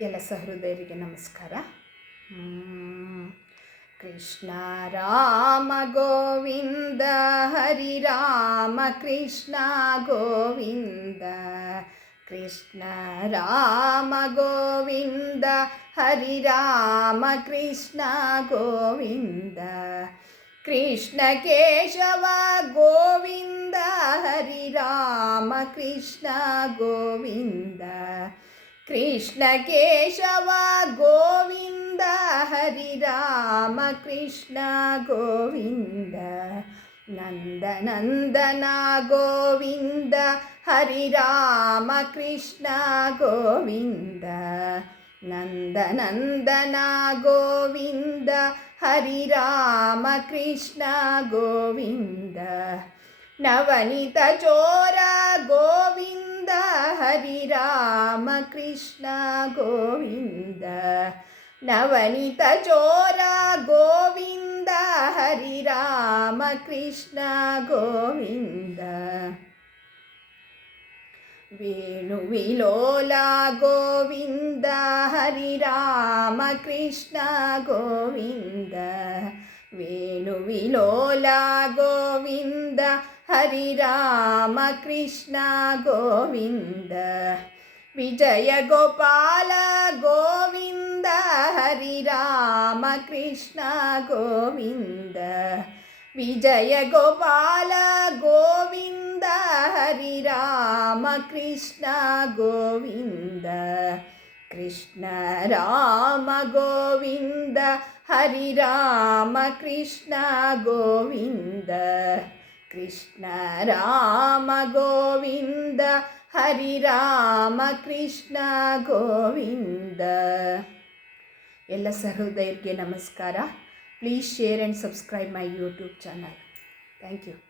ಎಲ್ಲ ಸಹೃದಯರಿಗೆ ನಮಸ್ಕಾರ. ಕೃಷ್ಣ ರಾಮ ಗೋವಿಂದ ಹರಿ ರಾಮ ಕೃಷ್ಣ ಗೋವಿಂದ. ಕೃಷ್ಣ ರಾಮ ಗೋವಿಂದ ಹರಿ ರಾಮ ಕೃಷ್ಣ ಗೋವಿಂದ. ಕೃಷ್ಣ ಕೇಶವ ಗೋವಿಂದ ಹರಿ ರಾಮ ಕೃಷ್ಣ ಗೋವಿಂದ. ಕೃಷ್ಣ ಕೇಶವ ಗೋವಿಂದ ಹರಿ ರಾಮ ಕೃಷ್ಣ ಗೋವಿಂದ. ನಂದನಂದನ ಗೋವಿಂದ ಹರಿ ರಾಮ ಕೃಷ್ಣ ಗೋವಿಂದ. ನಂದನಂದನ ಗೋವಿಂದ ಹರಿ ರಾಮ ಕೃಷ್ಣ ಗೋವಿಂದ. ನವನಿತ ಚೋರ ಗೋವಿಂದ ಹರಿ ರಾಮ ಕೃಷ್ಣ ಗೋವಿಂದ. ನವನಿತ ಚೋರ ಗೋವಿಂದ ಹರಿ ರಾಮ ಕೃಷ್ಣ ಗೋವಿಂದ. ವೇಣುವಿಲೋಲ ಗೋವಿಂದ ಹರಿ ರಾಮ ಕೃಷ್ಣ ಗೋವಿಂದ. ವೇಣುವಿಲೋಲ ಗೋವಿಂದ ಹರಿ ರಾಮ ಕೃಷ್ಣ ಗೋವಿಂದ. ವಿಜಯ ಗೋಪಾಲ ಗೋವಿಂದ ಹರಿ ರಾಮ ಕೃಷ್ಣ ಗೋವಿಂದ. ವಿಜಯ ಗೋಪಾಲ ಗೋವಿಂದ ಹರಿ ರಾಮ ಕೃಷ್ಣ ಗೋವಿಂದ. ಕೃಷ್ಣ ರಾಮ ಗೋವಿಂದ ಹರಿ ರಾಮ ಕೃಷ್ಣ ಗೋವಿಂದ. ಕೃಷ್ಣ ರಾಮ ಗೋವಿಂದ ಹರಿ ರಾಮ ಕೃಷ್ಣ ಗೋವಿಂದ. ಎಲ್ಲ ಸಹೃದಯರಿಗೆ ನಮಸ್ಕಾರ. Please share and subscribe my YouTube channel. Thank you.